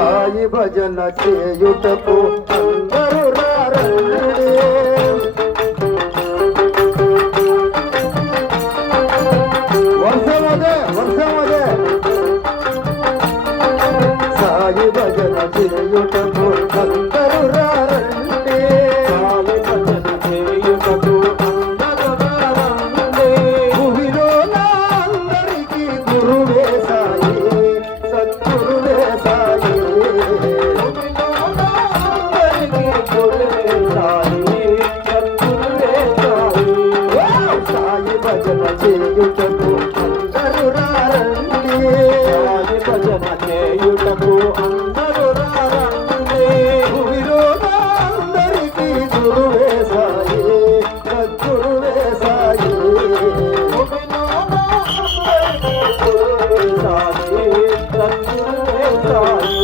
సాయి భజన చేయుటకు అందరూ రారండి. వర్షమదే సాయి భజన చేయుటకు అందరూ రారండి. సాయి భజన చేయుటకు అందరూ రారండి. భూమిలో అందరికీ గురువే సాయి, సద్గురువే సాయి. భూమిలో అందరికీ గురువే సాయి, సద్గురువే సాయి. సాయి భజన చేయుటకు అందరూ రారండి. సాయి భజన చేయుటకు అందరూ రారండి. భూమిలో అందరికీ గురువే సాయి, సద్గురువే సాయి. భూమిలో అందరికీ గురువే సాయి, సద్గురువే సాయి.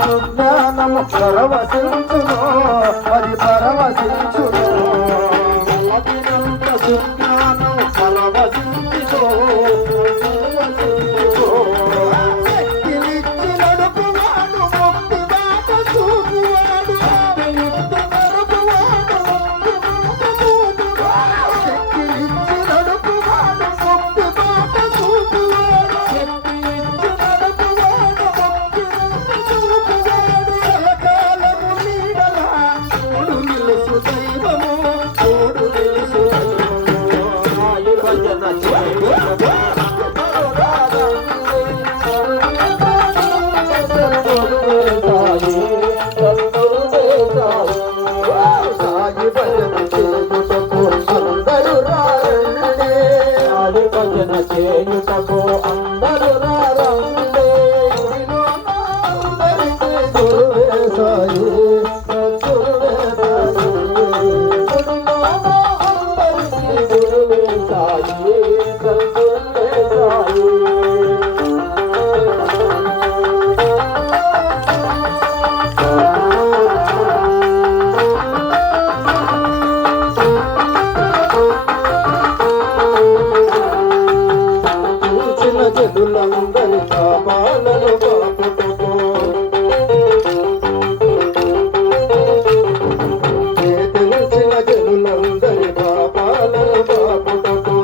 సుజ్ఞానము పరవశించును, అది పరవశించును. సుజ్ఞానం పరవశించును. శక్తినిచ్చి నడుపువాడు, ముక్తి బాట చూపువాడు. శక్తినిచ్చి నడుపువాడు, ముక్తి బాట చూపువాడు. శక్తినిచ్చి నడుపువాడు, ముక్తి బాట చూపువాడు. కలకాలము నీడల తోడు నిలుసు దైవము, తోడు నిలుసు దైవము. సాయి భజన చేయుటకు సాయి భజన చేయుటకు అందరూ రారండి. సాయి భజన చేయుటకు అందరూ రారండి. అందరికీ గురువే సాయి, సద్గురువే సాయి. అందరికీ గురువే సాయి, సద్గురువే సాయి. చూసిన జనులందరి పాపాలను బాపుటకు, తెలిసిన జనులందరి పాపాలను బాపుటకు.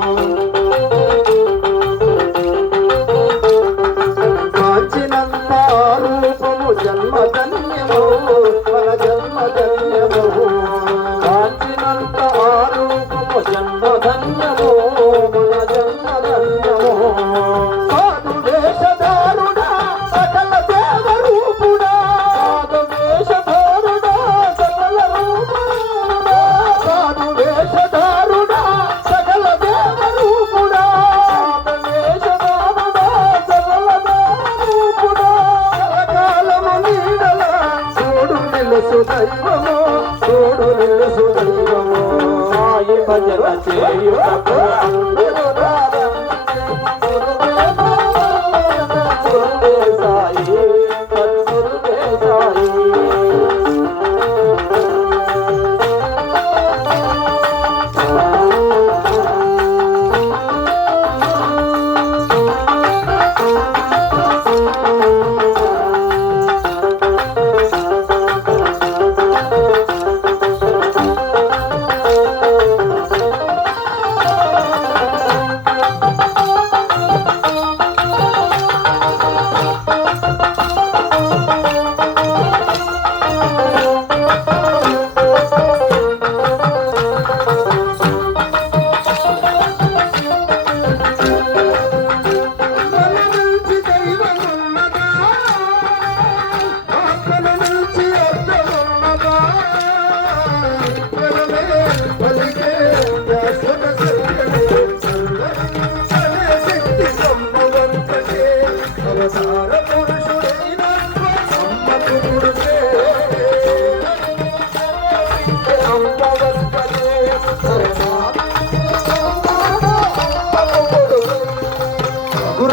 కాంచినంత రూపము జన్మధన్యము, మన జన్మధన్యము. కాంచినంత రూపము జన్మధన్యము, మన జన్మధన్యము. సాధు వేషధారుడా, సకల దేవరూపుడా. సాధు వేషధారుడా, సకల రూపుడా. సాధు వేషధారుడా, సకల దేవరూపుడా. సాధు వేషధారుడా, సకల దేవరూపుడా. కలకాలము నీడల తోడు నిలుసు దైవము, తోడు నిలుసు దైవము. సాయి భజన చేయుటకు అందరూ రారండి. సద్గురువే సాయి, సద్గురువే సాయి.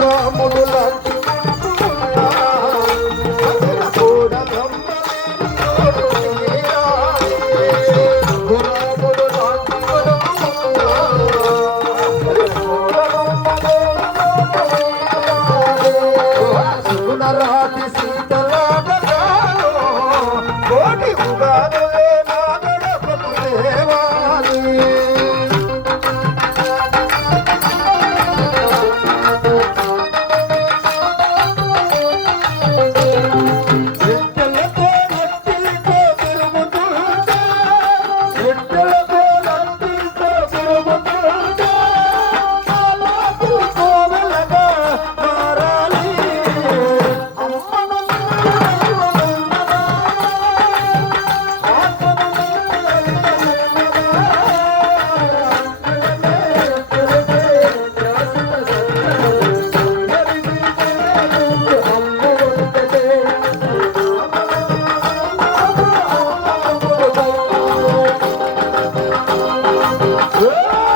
రాముడు లాంటి కూడా రాముడు లాంటి సుగుణరాతి సీతలాగగాను కోటి ఉగాదులే నా గడపకు దేవాలి Yeah!